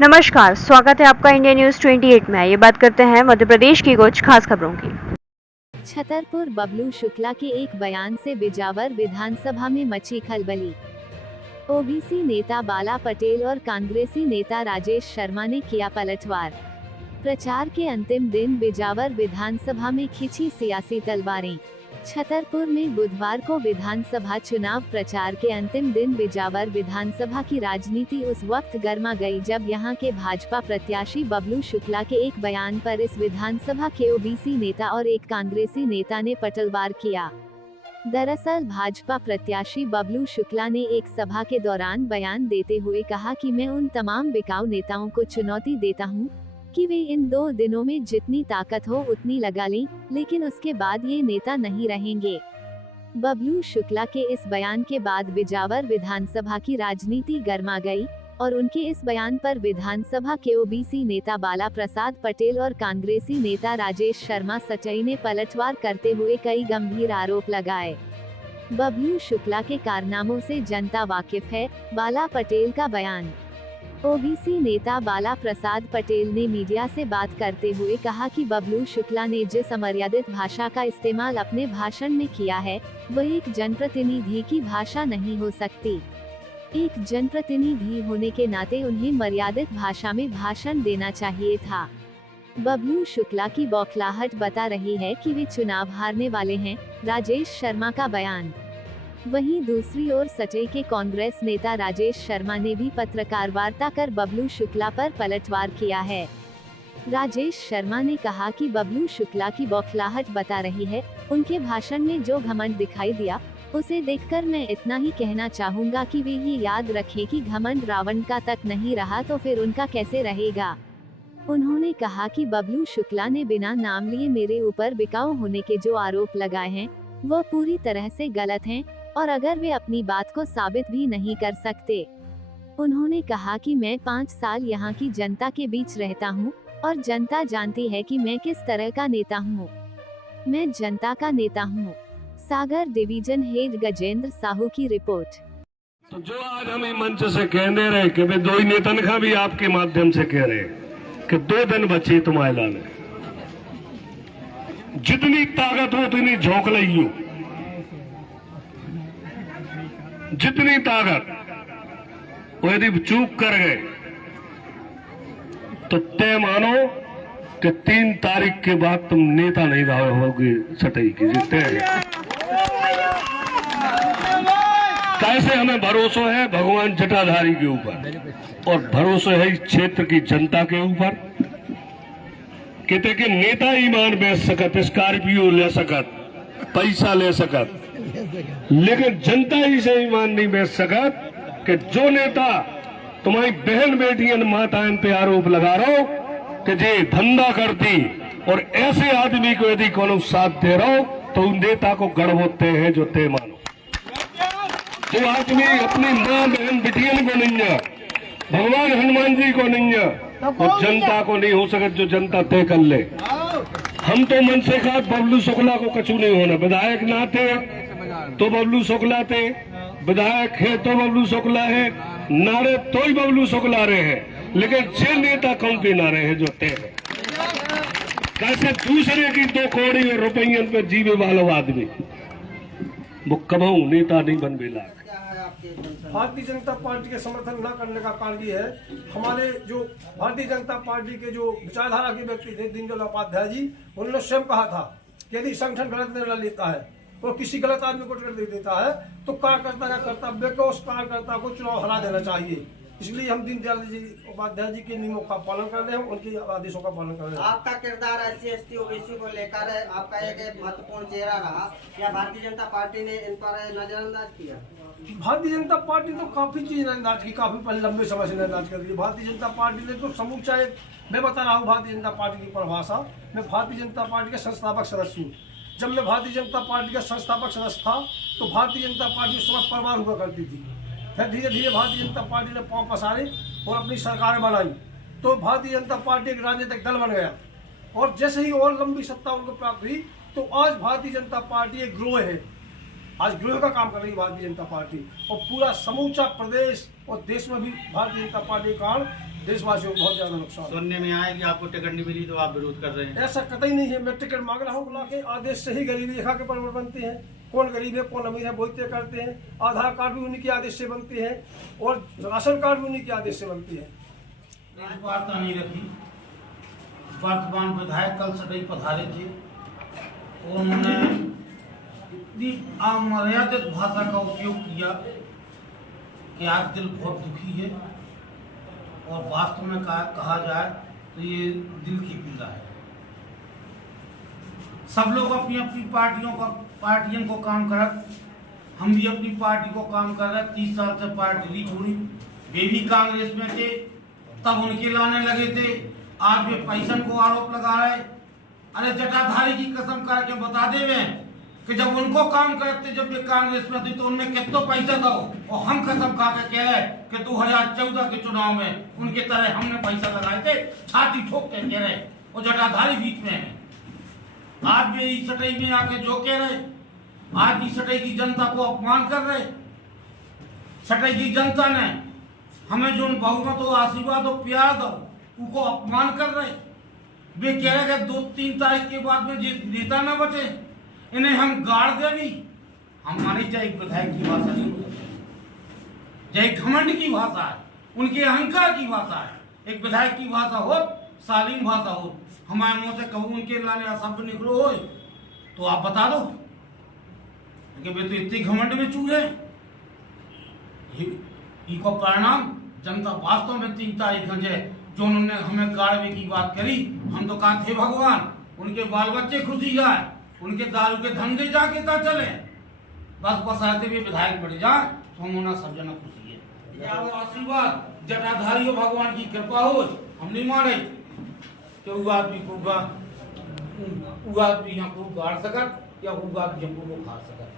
नमस्कार, स्वागत है आपका इंडिया न्यूज 28 में। ये बात करते हैं मध्य प्रदेश की कुछ खास खबरों की। छतरपुर बबलू शुक्ला के एक बयान से बिजावर विधानसभा में मची खलबली। ओबीसी नेता बाला पटेल और कांग्रेसी नेता राजेश शर्मा ने किया पलटवार। प्रचार के अंतिम दिन बिजावर विधानसभा में खिंची सियासी तलवारें। छतरपुर में बुधवार को विधानसभा चुनाव प्रचार के अंतिम दिन बिजावर विधानसभा की राजनीति उस वक्त गर्मा गई जब यहां के भाजपा प्रत्याशी बबलू शुक्ला के एक बयान पर इस विधानसभा के ओबीसी नेता और एक कांग्रेसी नेता ने पलटवार किया। दरअसल भाजपा प्रत्याशी बबलू शुक्ला ने एक सभा के दौरान बयान देते हुए कहा कि मैं उन तमाम बिकाऊ नेताओं को चुनौती देता हूं कि वे इन 2 दिनों में जितनी ताकत हो उतनी लगा लें, लेकिन उसके बाद ये नेता नहीं रहेंगे। बबलू शुक्ला के इस बयान के बाद बिजावर विधानसभा की राजनीति गर्मा गई और उनके इस बयान पर विधानसभा के ओबीसी नेता बाला प्रसाद पटेल और कांग्रेसी नेता राजेश शर्मा सचई ने पलटवार करते हुए कई गंभीर आरोप लगाए। बबलू शुक्ला के कारनामों से जनता वाकिफ है, बाला पटेल का बयान। ओबीसी नेता बाला प्रसाद पटेल ने मीडिया से बात करते हुए कहा कि बबलू शुक्ला ने जिस अमर्यादित भाषा का इस्तेमाल अपने भाषण में किया है, वह एक जनप्रतिनिधि की भाषा नहीं हो सकती। एक जनप्रतिनिधि होने के नाते उन्हें मर्यादित भाषा में भाषण देना चाहिए था। बबलू शुक्ला की बौखलाहट बता रही है कि वे चुनाव हारने वाले हैं, राजेश शर्मा का बयान। वहीं दूसरी ओर सचई के कांग्रेस नेता राजेश शर्मा ने भी पत्रकार वार्ता कर बबलू शुक्ला पर पलटवार किया है। राजेश शर्मा ने कहा कि बबलू शुक्ला की बौखलाहट बता रही है, उनके भाषण में जो घमंड दिखाई दिया, उसे देखकर मैं इतना ही कहना चाहूंगा कि वे ये याद रखें कि घमंड रावण का तक नहीं रहा तो फिर उनका कैसे रहेगा। उन्होंने कहा कि बबलू शुक्ला ने बिना नाम लिए मेरे ऊपर बिकाऊ होने के जो आरोप लगाए हैं, वो पूरी तरह से गलत हैं और अगर वे अपनी बात को साबित भी नहीं कर सकते। उन्होंने कहा कि मैं 5 साल यहाँ की जनता के बीच रहता हूँ और जनता जानती है कि मैं किस तरह का नेता हूँ। मैं जनता का नेता हूँ। सागर डिवीजन हेड गजेंद्र साहू की रिपोर्ट। तो जो आज हमें मंच से कहने रहे कि वे 2 ही नेता का भी आपके माध्यम से कह रहे कि 2 दिन बचे तुम ऐलान, जितनी ताकत हो उतनी झोंक ली, जितनी ताकत वो यदि चूक कर गए तो तय मानो कि 3 तारीख के बाद तुम नेता नहीं रहे होगे सटई की। तय कैसे हमें भरोसा है भगवान जटाधारी के ऊपर और भरोसा है इस क्षेत्र की जनता के ऊपर। कहते कि नेता ईमान बेच सकत, स्कॉर्पियो ले सकत, पैसा ले सकत, लेकिन जनता ही से ईमान नहीं बेच सकत कि जो नेता तुम्हारी बहन बेटियां माताएं पे आरोप लगा रहा हो कि जे धंधा करती और ऐसे आदमी को यदि कोनो साथ दे रहा हो तो उन नेता को गड़बोते हैं जो तय मानो। जो आदमी अपनी माँ बहन बेटियां को नहीं है, भगवान हनुमान जी को नहीं है, तो जनता को नहीं हो सकत जो जनता तय कर ले। हम तो मन से कहा बबलू शुक्ला को कछु नहीं होना, विधायक ना थे तो बबलू शुक्ला थे, विधायक है तो बबलू शुक्ला है, नारे तो ही बबलू शुक्ला रहे हैं, लेकिन 6 नेता कौन के नारे हैं जो तय है। कैसे दूसरे की 2 कौड़ी और रुपयन पे जीवे वाला आदमी वो कमाऊ नेता नहीं बन बेला। भारतीय जनता पार्टी के समर्थन न करने का कारण ये है, हमारे जो भारतीय जनता पार्टी के जो विचारधारा के व्यक्ति थे दीनदयाल उपाध्याय जी, उन्होंने स्वयं कहा था कि यदि संगठन गलत निर्णय लेता है और किसी गलत आदमी को टिकट दे देता है तो कार्यकर्ता का कर्तव्य है कि उस कार्यकर्ता को चुनाव हरा देना चाहिए। इसलिए हम दीनदयाल जी उपाध्याय जी के नियमों का पालन कर रहे हैं, उनके आदेशों का पालन कर रहे हैं। आपका किरदार SC ST OBC को लेकर आपका एक महत्वपूर्ण चेहरा रहा, क्या भारतीय जनता पार्टी ने इन पर नजरअंदाज किया? भारतीय जनता पार्टी तो काफी चीज नजरअंदाज की, काफी पहले लंबे समय से नजरअंदाज कर रही है। भारतीय जनता पार्टी ने तो समूचा, मैं बता रहा हूँ भारतीय जनता पार्टी की परिभाषा, मैं भारतीय जनता पार्टी के संस्थापक सदस्य हूँ। जब मैं भारतीय जनता पार्टी का संस्थापक सदस्य था तो भारतीय जनता पार्टी उस समय परिवार हुआ करती थी। फिर धीरे धीरे भारतीय जनता पार्टी ने पांव पसारे और अपनी सरकारें बनाई, तो भारतीय जनता पार्टी एक राजनीतिक दल बन गया और जैसे ही और लंबी सत्ता उनको प्राप्त हुई तो आज भारतीय जनता पार्टी एक गिरोह है। आज गृह का काम कर रही है भारतीय जनता पार्टी और पूरा समूचा प्रदेश और देश में भी भारतीय जनता पार्टी के कारण देशवासियों को बहुत ज्यादा नुकसान। सुनने में आया कि आपको टिकट नहीं मिली तो आप विरोध कर रहे हैं। ऐसा कतई नहीं है, मैं टिकट मांग रहा हूँ बुला के। आदेश से ही गरीबी रेखा के पर बनते हैं। कौन गरीब है कौन अमीर है बोलते करते हैं। आधार कार्ड भी उन्हीं के आदेश से बनते हैं और राशन कार्ड भी उन्हीं के आदेश से बनते हैं। वार्ता नहीं रखी। वर्तमान विधायक कल सदैव पधारे थे, उन्होंने इतनी अमर्यादित भाषा का उपयोग किया कि आज दिल बहुत दुखी है और वास्तव में कहा जाए तो ये दिल की पीड़ा है। सब लोग अपनी अपनी पार्टियों को काम कर, हम भी अपनी पार्टी को काम कर रहे। 30 साल से पार्टी नहीं छोड़ी। वे भी कांग्रेस में थे तब उनके लाने लगे थे, आज वे पैसा को आरोप लगा रहे। अरे जटाधारी की कसम करके बता दे वे कि जब उनको काम करते, जब वे कांग्रेस में थे तो उनने कितना पैसा दो, और हम कसम खा के कह रहे कि 2014 के चुनाव में उनके तरह हमने पैसा लगाए थे, छाती ठोक के कह रहे, और जटाधारी बीच में है। आज वे इस सटई में आके जो कह रहे, आज इस सटई की जनता को अपमान कर रहे। सटई की जनता ने हमें जो बहुमत हो, आशीर्वाद हो, प्यार दो, उनको अपमान कर रहे। वे कह रहे कि 2-3 तारीख के बाद में नेता न बचे, इन्हें हम गाड़ दे भी। हमारी चाहे विधायक की भाषा नहीं हो सकती, चाहे घमंड की भाषा है, उनके अहंकार की भाषा है। एक विधायक की भाषा हो, शालीन भाषा हो। हमारे मुंह से कहूँ उनके लाने शब्द निकलो हो तो आप बता दो कि वे तो इतने घमंड में चूहे। इनको परिणाम जनता वास्तव में 3 तारीख जो उन्होंने हमें गाड़वे की बात करी, हम तो कहा थे भगवान उनके बाल बच्चे खुशी जाए, उनके दारू के धंधे जाके ता चले, बस बसाते हुए विधायक बढ़ जाए तो हम उन्हें सब जना खुशी है। या वो आशीर्वाद जटाधारी हो, भगवान की कृपा हो, हम नहीं मारे कि वो आदमी यहाँ को गाड़ सकत या वो आदमी हमको खा सकत।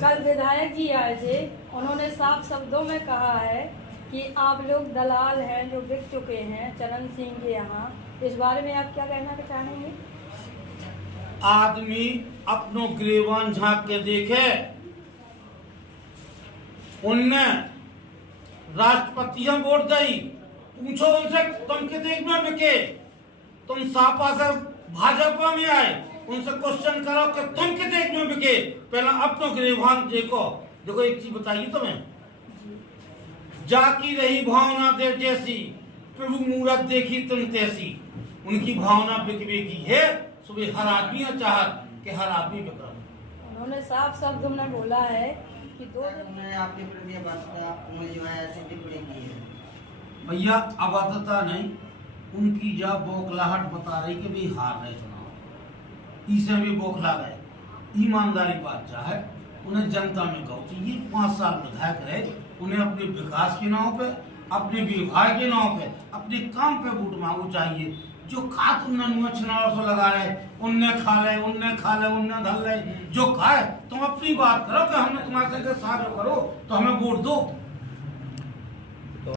कल विधायक जी आए थे, उन्होंने साफ शब्दों में कहा है कि आप लोग दलाल हैं जो बिक चुके हैं चरण सिंह के यहाँ। इस बारे में आप क्या कहना चाहेंगे? आदमी अपनो ग्रेवान झांक के देखे, उनने राष्ट्रपतियां वोट दी, पूछो उनसे तुम कितने में बिके, तुम सापा से भाजपा में आए, उनसे क्वेश्चन करो कि तुम कितने में बिके। पहला अपनो ग्रेवान देखो एक चीज बताइए तुम्हें, जाकी रही भावना देव जैसी, प्रभु मूरत देखी तुम तैसी। उनकी भावना बिकवे की है, सुबह हर आदमी चाहत कि हर आदमी बिक रहा। उन्होंने साफ शब्दों में बोला है कि 2 दिन उन्होंने आपके प्रति जो है ऐसी टिप्पणी की है। भैया अबाधता नहीं, उनकी जब बौखलाहट बता रही कि भी हार रहे चुनाव, इसे भी बौखला गए। ईमानदारी बात चाहे उन्हें जनता में गौ चाहिए। 5 साल विधायक रहे, उन्हें अपने विकास के नाव पे, अपने विभाग के नाव पे, अपने काम पे वोट मांगो चाहिए। जो खात उन्होंने चुनाव से लगा रहे, उनने खा ले, उनने धल ले, जो खाए तुम अपनी बात करो कि हमने तुम्हारे संग साझा करो तो हमें वोट दो।